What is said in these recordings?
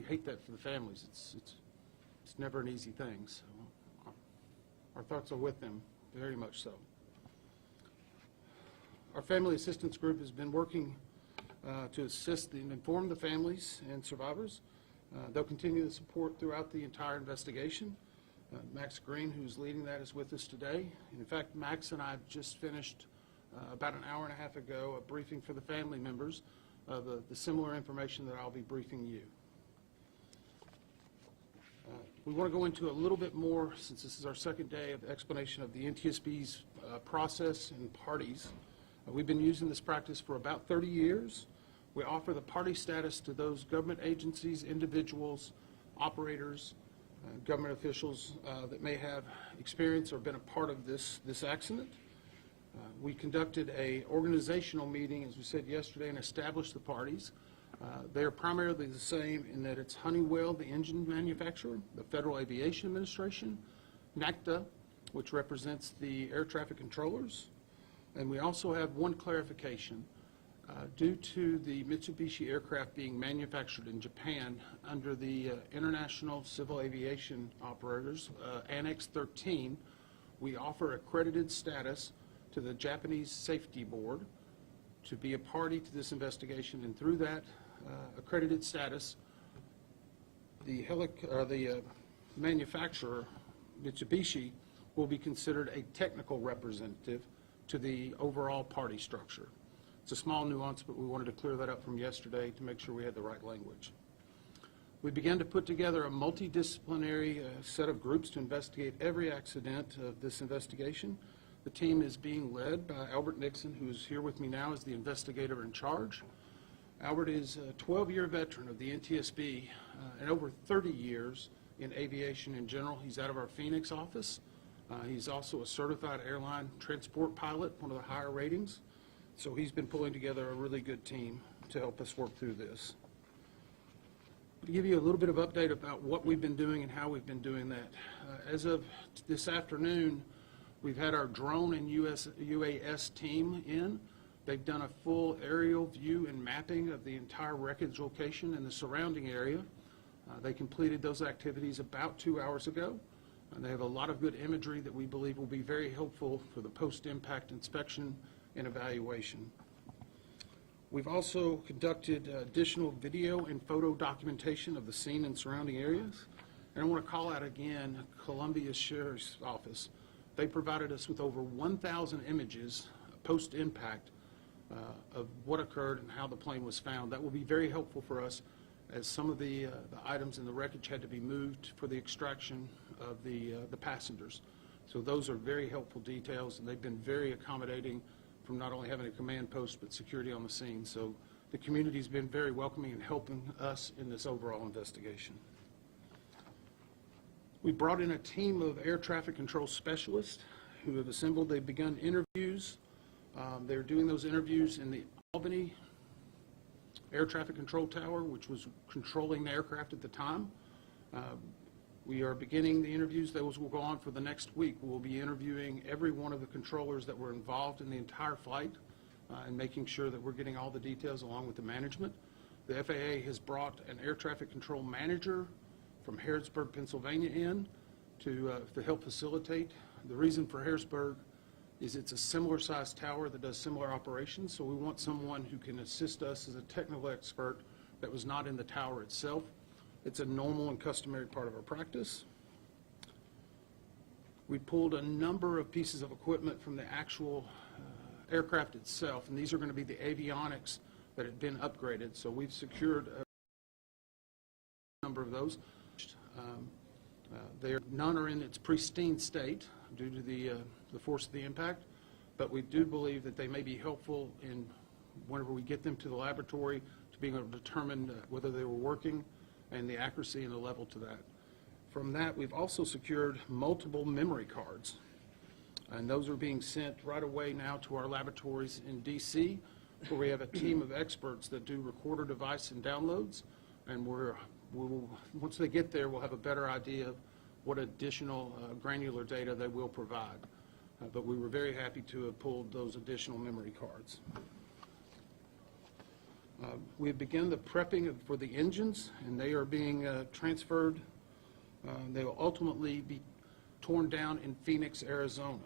we hate that for the families. It's never an easy thing. So our thoughts are with them, very much so. Our family assistance group has been working to assist and inform the families and survivors. They'll continue the support throughout the entire investigation. Max Green, who's leading that, is with us today. In fact, Max and I just finished about an hour and a half ago a briefing for the family members of the similar information that I'll be briefing you. We want to go into a little bit more, since this is our second day of explanation of the NTSB's process and parties. We've been using this practice for about 30 years. We offer the party status to those government agencies, individuals, operators, government officials that may have experience or been a part of this accident. We conducted an organizational meeting, as we said yesterday, and established the parties. They are primarily the same in that it's Honeywell, the engine manufacturer, the Federal Aviation Administration, NACTA, which represents the air traffic controllers, and we also have one clarification. Due to the Mitsubishi aircraft being manufactured in Japan under the International Civil Aviation Operators, Annex 13, we offer accredited status to the Japanese Safety Board to be a party to this investigation, and through that accredited status, the manufacturer, Mitsubishi, will be considered a technical representative to the overall party structure. It's a small nuance, but we wanted to clear that up from yesterday to make sure we had the right language. We began to put together a multidisciplinary set of groups to investigate every accident of this investigation. The team is being led by Albert Nixon, who is here with me now as the investigator in charge. Albert is a 12-year veteran of the NTSB and over 30 years in aviation in general. He's out of our Phoenix office. He's also a certified airline transport pilot, one of the higher ratings. So he's been pulling together a really good team to help us work through this. To give you a little bit of update about what we've been doing and how we've been doing that. As of this afternoon, we've had our drone and UAS team in. They've done a full aerial view and mapping of the entire wreckage location and the surrounding area. They completed those activities about 2 hours ago. And they have a lot of good imagery that we believe will be very helpful for the post-impact inspection and evaluation. We've also conducted additional video and photo documentation of the scene and surrounding areas. And I want to call out again Columbia Sheriff's Office. They provided us with over 1,000 images post-impact of what occurred and how the plane was found. That will be very helpful for us, as some of the items in the wreckage had to be moved for the extraction of the passengers. So those are very helpful details, and they've been very accommodating from not only having a command post but security on the scene. So the community's been very welcoming and helping us in this overall investigation. We brought in a team of air traffic control specialists who have assembled. They've begun interviews. They're doing those interviews in the Albany Air Traffic Control Tower, which was controlling the aircraft at the time. We are beginning the interviews. Those will go on for the next week. We'll be interviewing every one of the controllers that were involved in the entire flight and making sure that we're getting all the details along with the management. The FAA has brought an air traffic control manager from Harrisburg, Pennsylvania in to help facilitate. The reason for Harrisburg is it's a similar sized tower that does similar operations, so we want someone who can assist us as a technical expert that was not in the tower itself. It's a normal and customary part of our practice. We pulled a number of pieces of equipment from the actual aircraft itself, and these are going to be the avionics that have been upgraded. So we've secured a number of those. None are in its pristine state due to the force of the impact, but we do believe that they may be helpful in whenever we get them to the laboratory to being able to determine whether they were working and the accuracy and the level to that. From that, we've also secured multiple memory cards, and those are being sent right away now to our laboratories in DC, where we have a team of experts that do recorder device and downloads, and once they get there, we'll have a better idea of what additional granular data they will provide. But we were very happy to have pulled those additional memory cards. We have begun the prepping for the engines, and they are being transferred. They will ultimately be torn down in Phoenix, Arizona.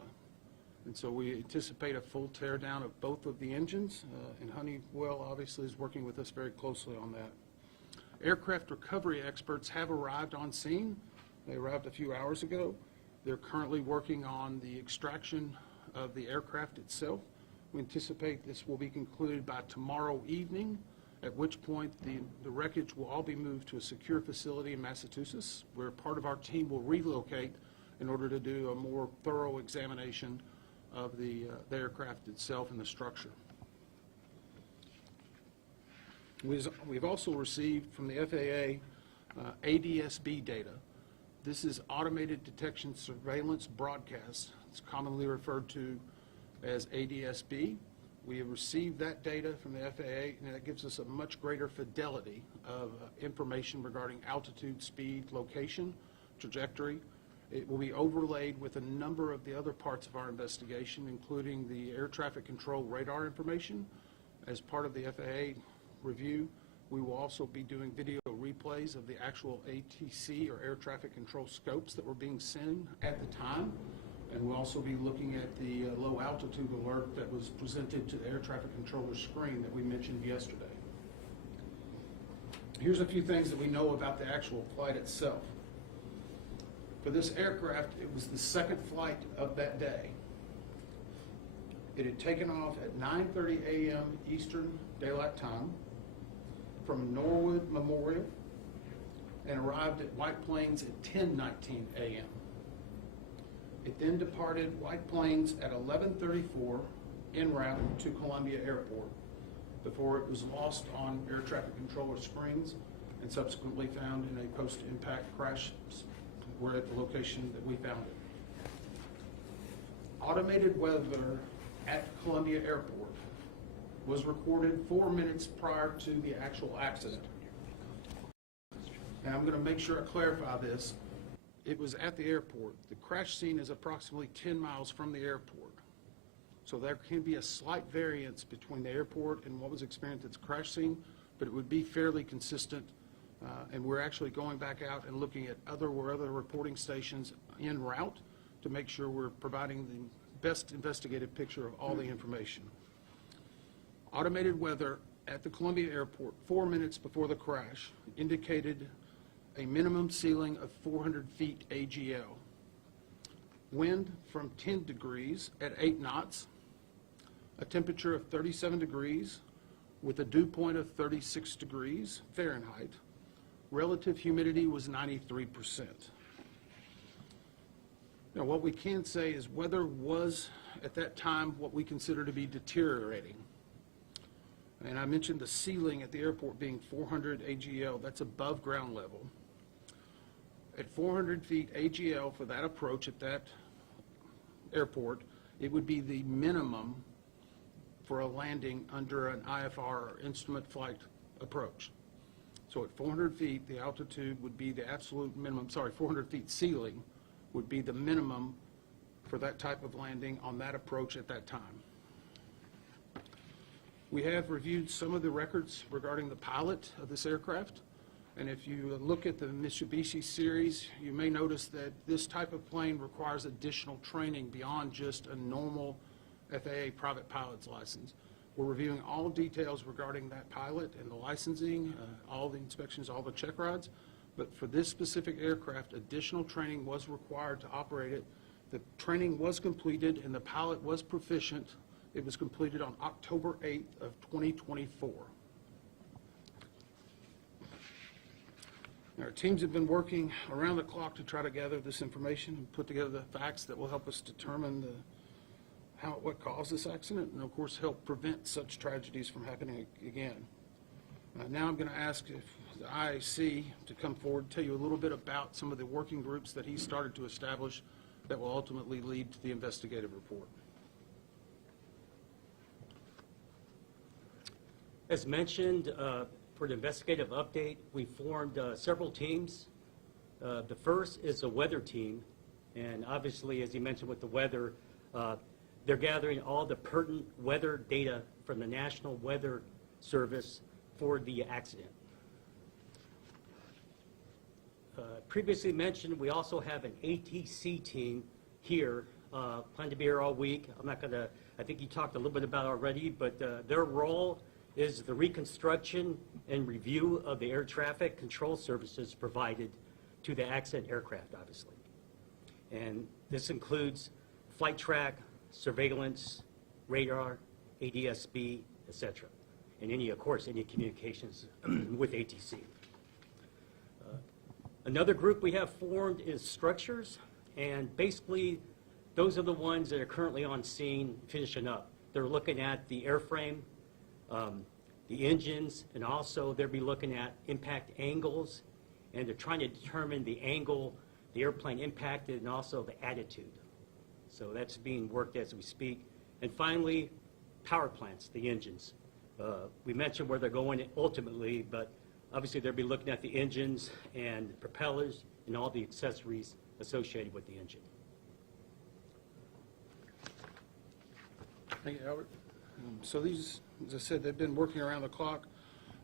And so we anticipate a full tear down of both of the engines, and Honeywell obviously is working with us very closely on that. Aircraft recovery experts have arrived on scene. They arrived a few hours ago. They're currently working on the extraction of the aircraft itself. We anticipate this will be concluded by tomorrow evening, at which point the wreckage will all be moved to a secure facility in Massachusetts, where part of our team will relocate in order to do a more thorough examination of the aircraft itself and the structure. We've also received from the FAA ADSB data. This is Automated Detection Surveillance Broadcast. It's commonly referred to as ADSB. We have received that data from the FAA, and that gives us a much greater fidelity of information regarding altitude, speed, location, trajectory. It will be overlaid with a number of the other parts of our investigation, including the air traffic control radar information. As part of the FAA review, we will also be doing video replays of the actual ATC, or air traffic control scopes, that were being seen at the time. And we'll also be looking at the low altitude alert that was presented to the air traffic controller screen that we mentioned yesterday. Here's a few things that we know about the actual flight itself. For this aircraft, it was the second flight of that day. It had taken off at 9:30 a.m. Eastern Daylight Time from Norwood Memorial and arrived at White Plains at 10:19 a.m. It then departed White Plains at 11:34 en route to Columbia Airport before it was lost on air traffic controller screens and subsequently found in a post-impact crash. We're at the location that we found it. Automated weather at Columbia Airport was recorded 4 minutes prior to the actual accident. Now I'm going to make sure I clarify this. It was at the airport. The crash scene is approximately 10 miles from the airport. So there can be a slight variance between the airport and what was experienced at the crash scene, but it would be fairly consistent. And we're actually going back out and looking at other reporting stations en route to make sure we're providing the best investigative picture of all the information. Automated weather at the Columbia Airport 4 minutes before the crash indicated a minimum ceiling of 400 feet AGL. Wind from 10 degrees at 8 knots, a temperature of 37 degrees with a dew point of 36 degrees Fahrenheit. Relative humidity was 93%. Now, what we can say is weather was, at that time, what we consider to be deteriorating. And I mentioned the ceiling at the airport being 400 AGL. That's above ground level. At 400 feet AGL for that approach at that airport, it would be the minimum for a landing under an IFR, or instrument flight approach. So at 400 feet, the altitude would be the absolute minimum, 400 feet ceiling would be the minimum for that type of landing on that approach at that time. We have reviewed some of the records regarding the pilot of this aircraft. And if you look at the Mitsubishi series, you may notice that this type of plane requires additional training beyond just a normal FAA private pilot's license. We're reviewing all details regarding that pilot and the licensing, all the inspections, all the check rides. But for this specific aircraft, additional training was required to operate it. The training was completed and the pilot was proficient. It was completed on October 8th of 2024. Our teams have been working around the clock to try to gather this information and put together the facts that will help us determine what caused this accident, and of course help prevent such tragedies from happening again. Now I'm going to ask if the IAC to come forward and tell you a little bit about some of the working groups that he started to establish that will ultimately lead to the investigative report. As mentioned, for the investigative update, we formed several teams. The first is a weather team, and obviously, as you mentioned with the weather, they're gathering all the pertinent weather data from the National Weather Service for the accident. Previously mentioned, we also have an ATC team here, plan to be here all week. I'm not going to, I think you talked a little bit about it already, but their role is the reconstruction and review of the air traffic control services provided to the accident aircraft, obviously. And this includes flight track, surveillance, radar, ADSB, etc. And any, of course, any communications with ATC. Another group we have formed is structures, and basically those are the ones that are currently on scene finishing up. They're looking at the airframe, the engines, and also they'll be looking at impact angles, and they're trying to determine the angle the airplane impacted and also the attitude. So that's being worked as we speak. And finally, power plants, the engines. We mentioned where they're going ultimately, but obviously they'll be looking at the engines and the propellers and all the accessories associated with the engine. Thank you, Albert. So these, as I said, they've been working around the clock.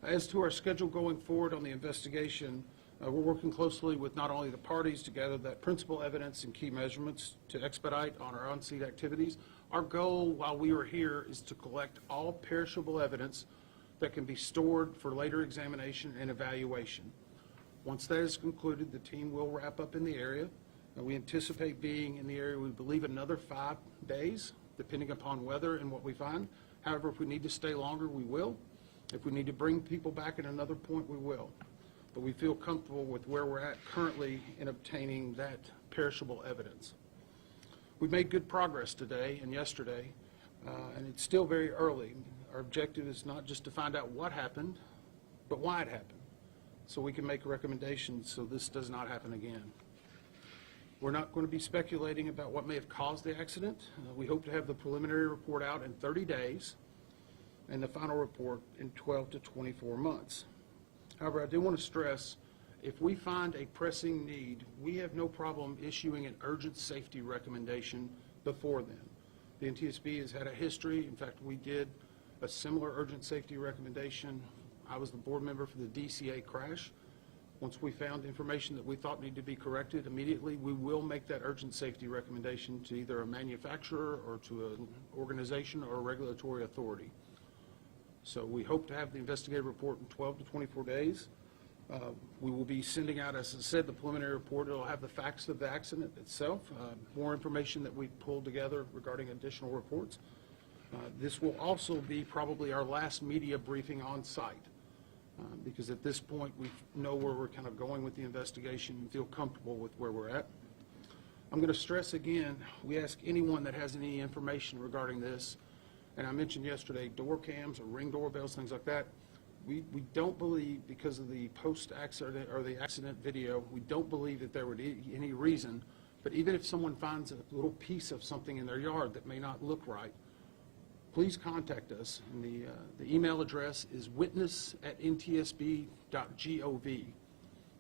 As to our schedule going forward on the investigation, we're working closely with not only the parties to gather that principal evidence and key measurements to expedite on our on-scene activities. Our goal while we are here is to collect all perishable evidence that can be stored for later examination and evaluation. Once that is concluded, the team will wrap up in the area. We anticipate being in the area, we believe, another 5 days, depending upon weather and what we find. However, if we need to stay longer, we will. If we need to bring people back at another point, we will. But we feel comfortable with where we're at currently in obtaining that perishable evidence. We've made good progress today and yesterday, and it's still very early. Our objective is not just to find out what happened, but why it happened, so we can make recommendations so this does not happen again. We're not going to be speculating about what may have caused the accident. We hope to have the preliminary report out in 30 days and the final report in 12 to 24 months. However, I do want to stress, if we find a pressing need, we have no problem issuing an urgent safety recommendation before then. The NTSB has had a history. In fact, we did a similar urgent safety recommendation. I was the board member for the DCA crash. Once we found information that we thought needed to be corrected immediately, we will make that urgent safety recommendation to either a manufacturer or to an organization or a regulatory authority. So we hope to have the investigative report in 12 to 24 days. We will be sending out, as I said, the preliminary report. It will have the facts of the accident itself, more information that we've pulled together regarding additional reports. This will also be probably our last media briefing on site, because at this point we know where we're kind of going with the investigation and feel comfortable with where we're at. I'm going to stress again, we ask anyone that has any information regarding this, and I mentioned yesterday door cams or ring doorbells, things like that. We don't believe, because of the post-accident or the accident video, we don't believe that there would be any reason, but even if someone finds a little piece of something in their yard that may not look right, please contact us. And the email address is witness@ntsb.gov.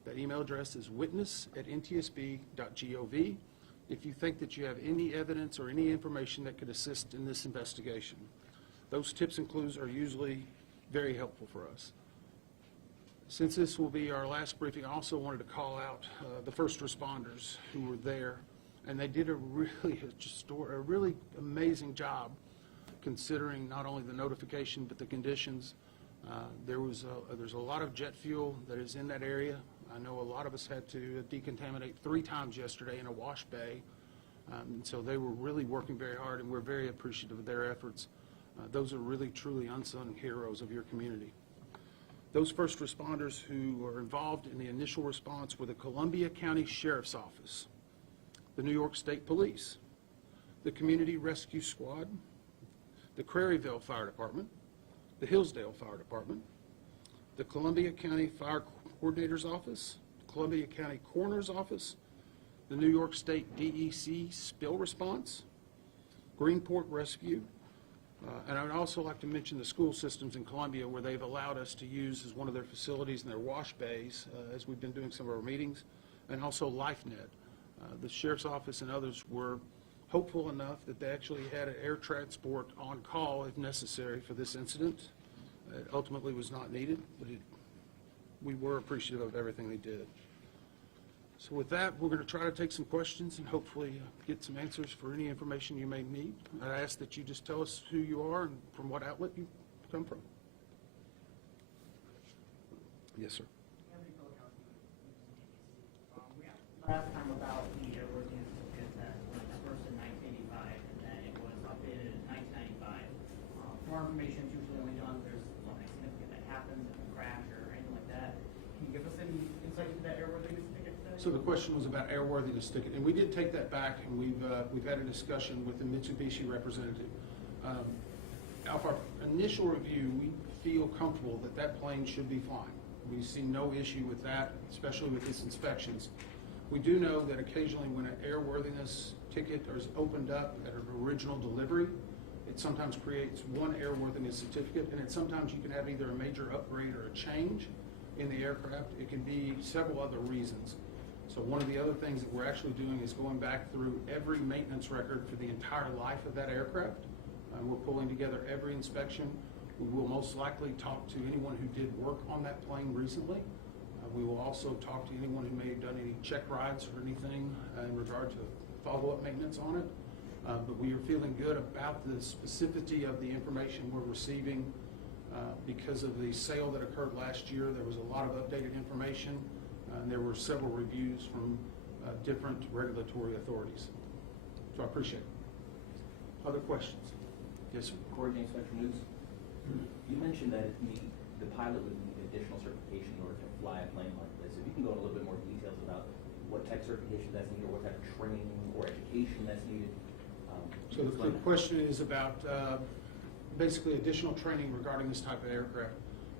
That email address is witness@ntsb.gov if you think that you have any evidence or any information that could assist in this investigation. Those tips and clues are usually very helpful for us. Since this will be our last briefing, I also wanted to call out the first responders who were there, and they did a really amazing job considering not only the notification but the conditions. There's a lot of jet fuel that is in that area. I know a lot of us had to decontaminate 3 times yesterday in a wash bay, and so they were really working very hard, and we're very appreciative of their efforts. Those are really truly unsung heroes of your community. Those first responders who were involved in the initial response were the Columbia County Sheriff's Office, the New York State Police, the Community Rescue Squad, the Craryville Fire Department, the Hillsdale Fire Department, the Columbia County Fire Coordinator's Office, the Columbia County Coroner's Office, the New York State DEC Spill Response, Greenport Rescue, and I would also like to mention the school systems in Columbia, where they've allowed us to use as one of their facilities in their wash bays as we've been doing some of our meetings, and also LifeNet. The Sheriff's Office and others were hopeful enough that they actually had an air transport on call if necessary for this incident. It ultimately was not needed, but we were appreciative of everything they did. So with that, we're going to try to take some questions and hopefully get some answers for any information you may need. I ask that you just tell us who you are and from what outlet you come from. Yes, sir. Last time about the airworthiness certificate that was first in 1985 and then it was updated in 1995. For our information, it's usually only done if there's something significant that happens, like a crash or anything like that. Can you give us any insight into that airworthiness certificate today? So the question was about airworthiness ticket, and we did take that back, and we've had a discussion with the Mitsubishi representative. Off our initial review, we feel comfortable that that plane should be flying. We see no issue with that, especially with its inspections. We do know that occasionally when an airworthiness ticket is opened up at an original delivery, it sometimes creates one airworthiness certificate, and sometimes you can have either a major upgrade or a change in the aircraft. It can be several other reasons. So one of the other things that we're actually doing is going back through every maintenance record for the entire life of that aircraft. We're pulling together every inspection. We will most likely talk to anyone who did work on that plane recently. We will also talk to anyone who may have done any check rides or anything in regard to follow-up maintenance on it. But we are feeling good about the specificity of the information we're receiving because of the sale that occurred last year. There was a lot of updated information, and there were several reviews from different regulatory authorities. So I appreciate it. Other questions? Yes, sir. Corey James, Metro News. You mentioned that the pilot would need additional certification in order to fly a plane like this. If you can go into a little bit more details about what type of certification that's needed, or what type of training or education that's needed. So the question is about basically additional training regarding this type of aircraft.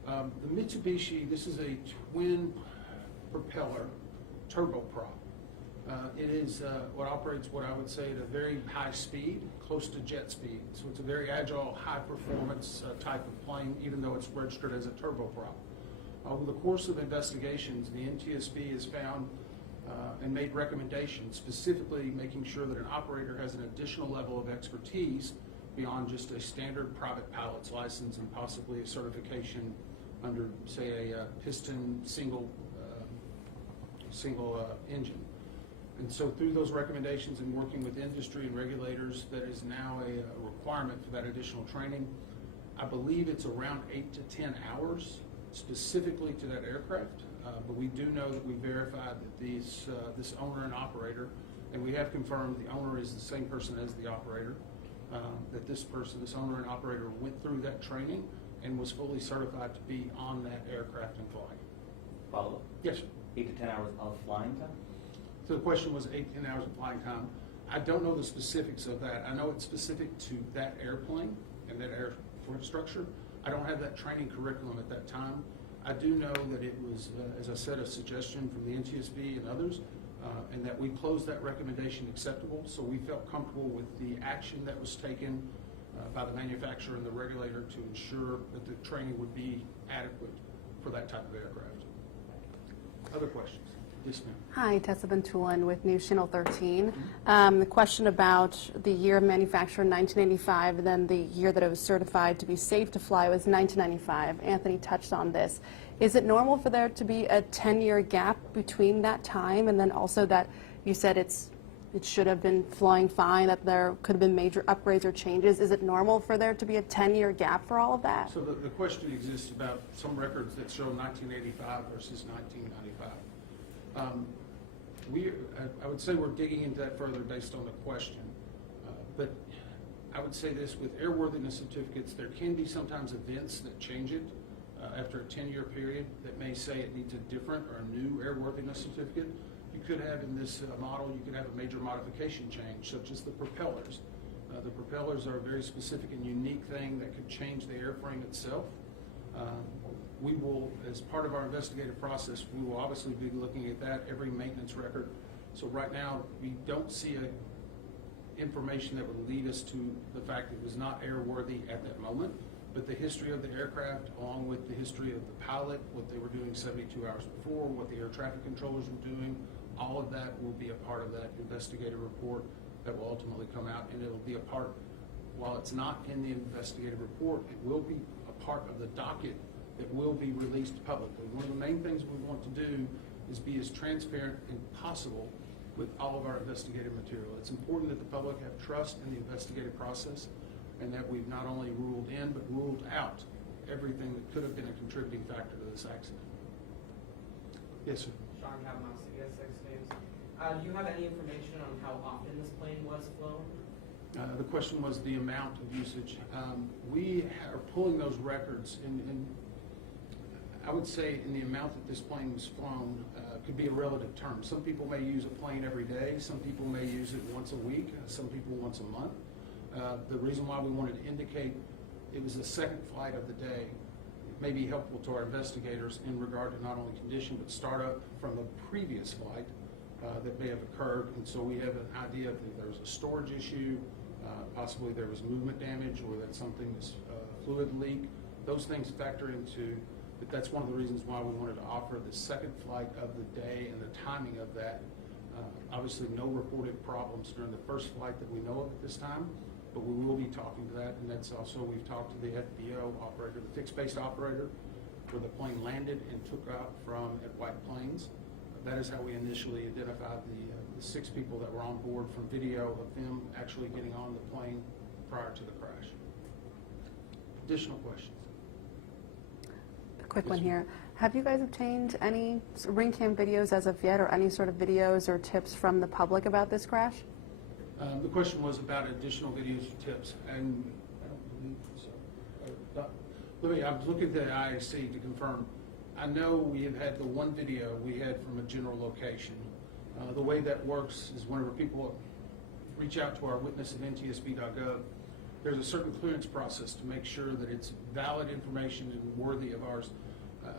The Mitsubishi, this is a twin propeller turboprop. It is what operates what I would say at a very high speed, close to jet speed. So it's a very agile, high performance type of plane, even though it's registered as a turboprop. Over the course of investigations, the NTSB has found and made recommendations, specifically making sure that an operator has an additional level of expertise beyond just a standard private pilot's license and possibly a certification under, say, a piston single engine. And so through those recommendations and working with industry and regulators, that is now a requirement for that additional training. I believe it's around 8 to 10 hours specifically to that aircraft, but we do know that we verified that this owner and operator, and we have confirmed the owner is the same person as the operator, that this owner and operator went through that training and was fully certified to be on that aircraft and flying. Follow-up? Yes, sir. 8 to 10 hours of flying time? So the question was 8 to 10 hours of flying time. I don't know the specifics of that. I know it's specific to that airplane and that airframe structure. I don't have that training curriculum at that time. I do know that it was, as I said, a suggestion from the NTSB and others, and that we closed that recommendation acceptable. So we felt comfortable with the action that was taken by the manufacturer and the regulator to ensure that the training would be adequate for that type of aircraft. Other questions? Yes, ma'am. Hi, Tessa Bentulin with News Channel 13. The question about the year of manufacture in 1985, and then the year that it was certified to be safe to fly was 1995. Anthony touched on this. Is it normal for there to be a 10-year gap between that time, and then also that you said it should have been flying fine, that there could have been major upgrades or changes? Is it normal for there to be a 10-year gap for all of that? So the question exists about some records that show 1985 versus 1995. I would say we're digging into that further based on the question. But I would say this, with airworthiness certificates, there can be sometimes events that change it after a 10-year period that may say it needs a different or a new airworthiness certificate. You could have in this model, you could have a major modification change, such as the propellers. The propellers are a very specific and unique thing that could change the airframe itself. We will, as part of our investigative process, we will obviously be looking at that, every maintenance record. So right now, we don't see information that would lead us to the fact that it was not airworthy at that moment. But the history of the aircraft, along with the history of the pilot, what they were doing 72 hours before, what the air traffic controllers were doing, all of that will be a part of that investigative report that will ultimately come out, and it'll be a part, while it's not in the investigative report, it will be a part of the docket that will be released publicly. One of the main things we want to do is be as transparent as possible with all of our investigative material. It's important that the public have trust in the investigative process and that we've not only ruled in but ruled out everything that could have been a contributing factor to this accident. Yes, sir. Sean Kavanaugh, CBS 6 News. Do you have any information on how often this plane was flown? The question was the amount of usage. We are pulling those records, and I would say in the amount that this plane was flown could be a relative term. Some people may use a plane every day. Some people may use it once a week. Some people once a month. The reason why we wanted to indicate it was the second flight of the day may be helpful to our investigators in regard to not only condition but startup from a previous flight that may have occurred. And so we have an idea if there was a storage issue, possibly there was movement damage, or that something was fluid leak. Those things factor into, but that's one of the reasons why we wanted to offer the second flight of the day and the timing of that. Obviously, no reported problems during the first flight that we know of at this time, but we will be talking to that, and that's also, we've talked to the FBO operator, the fixed-base operator, where the plane landed and took out from at White Plains. That is how we initially identified the 6 people that were on board from video of them actually getting on the plane prior to the crash. Additional questions? A quick one here. Have you guys obtained any ring cam videos as of yet, or any sort of videos or tips from the public about this crash? The question was about additional videos or tips, and I don't believe so. I was looking at the IAC to confirm. I know we have had the one video we had from a general location. The way that works is whenever people reach out to our witness at NTSB.gov, there's a certain clearance process to make sure that it's valid information and worthy of ours.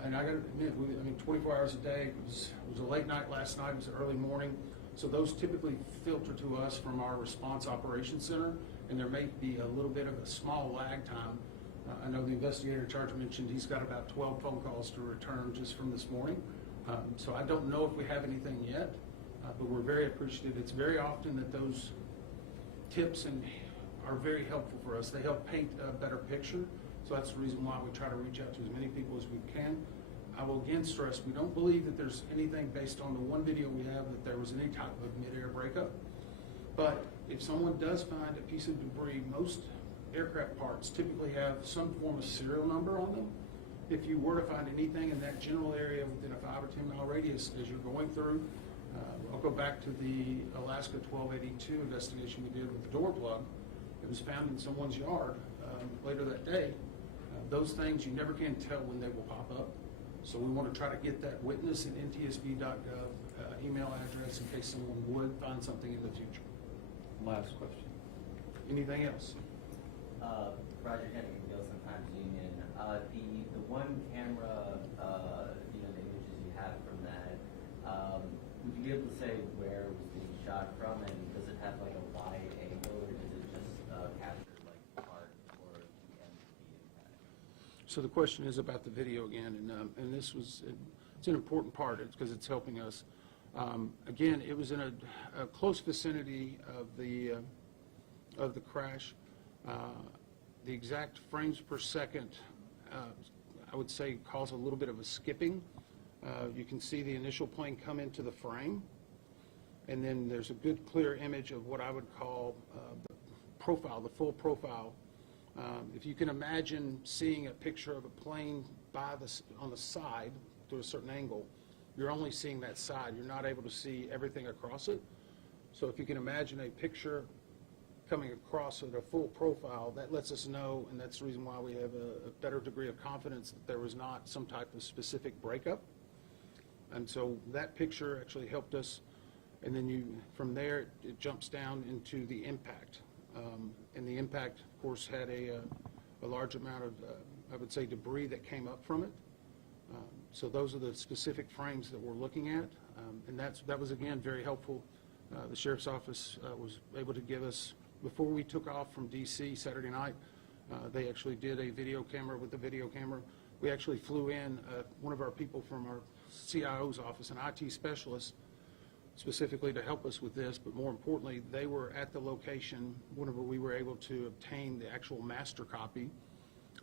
And I got to admit, 24 hours a day. It was a late night last night. It was early morning. So those typically filter to us from our response operations center, and there may be a little bit of a small lag time. I know the investigator in charge mentioned he's got about 12 phone calls to return just from this morning. So I don't know if we have anything yet, but we're very appreciative. It's very often that those tips are very helpful for us. They help paint a better picture. So that's the reason why we try to reach out to as many people as we can. I will again stress, we don't believe that there's anything based on the one video we have that there was any type of mid-air breakup. But if someone does find a piece of debris, most aircraft parts typically have some form of serial number on them. If you were to find anything in that general area within a 5 or 10 mile radius as you're going through, I'll go back to the Alaska 1282 investigation we did with the door plug. It was found in someone's yard later that day. Those things you never can tell when they will pop up. So we want to try to get that witness at ntsb.gov email address in case someone would find something in the future. Last question. Anything else? Roger Henry, Nielsen Times Union. The one camera, the images you have from that, would you be able to say where it was being shot from, and does it have like a wide angle, or does it just capture like part or the end of the impact? So the question is about the video again, and this was, it's an important part because it's helping us. Again, it was in a close vicinity of the crash. The exact frames per second, I would say, caused a little bit of a skipping. You can see the initial plane come into the frame, and then there's a good clear image of what I would call the profile, the full profile. If you can imagine seeing a picture of a plane on the side to a certain angle, you're only seeing that side. You're not able to see everything across it. So if you can imagine a picture coming across at a full profile, that lets us know, and that's the reason why we have a better degree of confidence that there was not some type of specific breakup. And so that picture actually helped us. And then from there, it jumps down into the impact. And the impact, of course, had a large amount of, I would say, debris that came up from it. So those are the specific frames that we're looking at. And that was, again, very helpful. The Sheriff's Office was able to give us, before we took off from D.C. Saturday night, they actually did a video camera with the video camera. We actually flew in one of our people from our CIO's office, an IT specialist, specifically to help us with this, but more importantly, they were at the location whenever we were able to obtain the actual master copy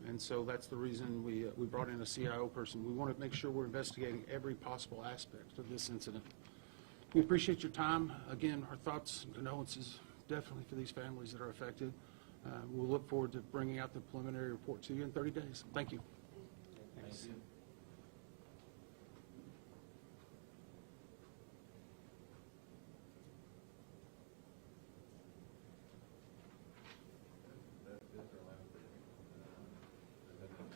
And so that's the reason we brought in a CIO person. We want to make sure we're investigating every possible aspect of this incident. We appreciate your time. Again, our thoughts and condolences definitely for these families that are affected. We'll look forward to bringing out the preliminary report to you in 30 days. Thank you.